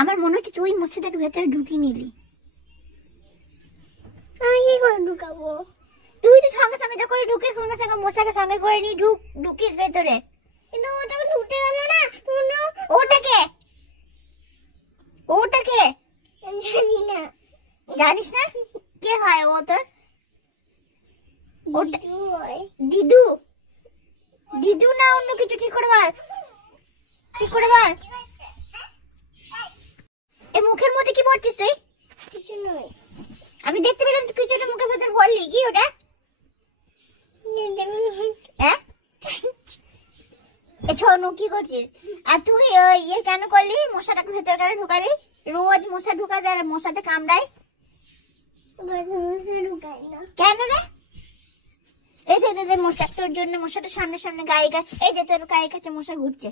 আমার মনে হচ্ছে তুই মশাটাকে ভেতরে ঢুকিয়ে নিলি। আমি কি করে ঢুকাবো? তুই তো সঙ্গে সঙ্গে যখন ঢুকে সঙ্গে সঙ্গে মশাকে সঙ্গে করে নি ঢুকিস ভেতরে। কিন্তু ওটাকে ঢুকতে গেল না। ওটাকে ওটাকে জানি না। জানিস না কে হয় ও তোর? ওটা দিদু। দিদু না অন্য কিছু? ঠিক করে বল, ঠিক করে বল। এই মুখের মধ্যে কি পড়ছিস তুই? কিছু নয়। আমি দেখতে পেলাম তুই কিছু একটা মুখের ভেতর বললি, কি ওটা? হ্যাঁ ছনু কি করছিস? আর তুই ইয়ে কেন করলি? মশাটাকে ভেতর কেন ঢুকালি? রোজ মশা ঢুকা যায়, মশাতে কামড়ায় কেন রে? এই যে মশা তোর জন্য, মশাটা সামনে সামনে গায়ে গায়ে, এই যে তোর গায়ে কাছে মশা ঘুরছে,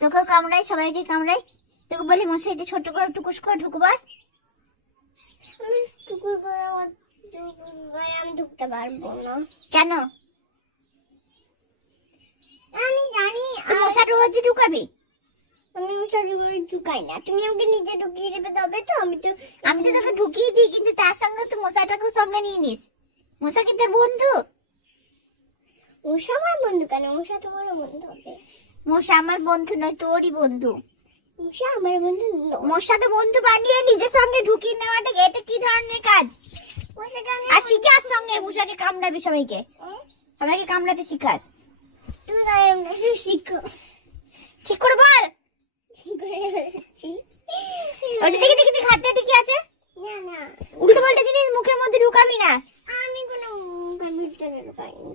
তোকেও কামড়ায়, সবাইকে কামড়ায়। তোকে বলি মশা এই যে ছোট করে টুকুস করে ঢুকবার। আমি ঢুকতে পারবো না। কেন? আমি জানি মশা রোজ ঢুকাবি? আমি মশা ঢুকাই না। তুমি আমাকে নিজে ঢুকিয়ে দেবে তবে তো। আমি তো তোকে ঢুকিয়ে দিই, কিন্তু তার সঙ্গে তো মশাটাকেও সঙ্গে নিয়ে নিস। মশা কি তোর বন্ধু? মশা আমার বন্ধু কেন? মশা তোমারও বন্ধু হবে। মশা আমার বন্ধু নয়, তোরই বন্ধু। মশা আমার বন্ধু নয়। মশাকে বন্ধু বানিয়ে নিজের সঙ্গে ঢুকিয়ে নেওয়াটা এটা কি ধরনের কাজ? আর শিখাস সঙ্গে মশাকে কামড়াবি, সবাইকে কামড়াতে শিখাস। তুমি শিখো। ঠিক করে বল। ওটা দেখে দেখে হাতে ঢুকে আছে। না না, উল্টো পাল্টা জিনিস মুখের মধ্যে ঢুকাবি না। আমি কোনো ভিতরে ঢুকাইনি।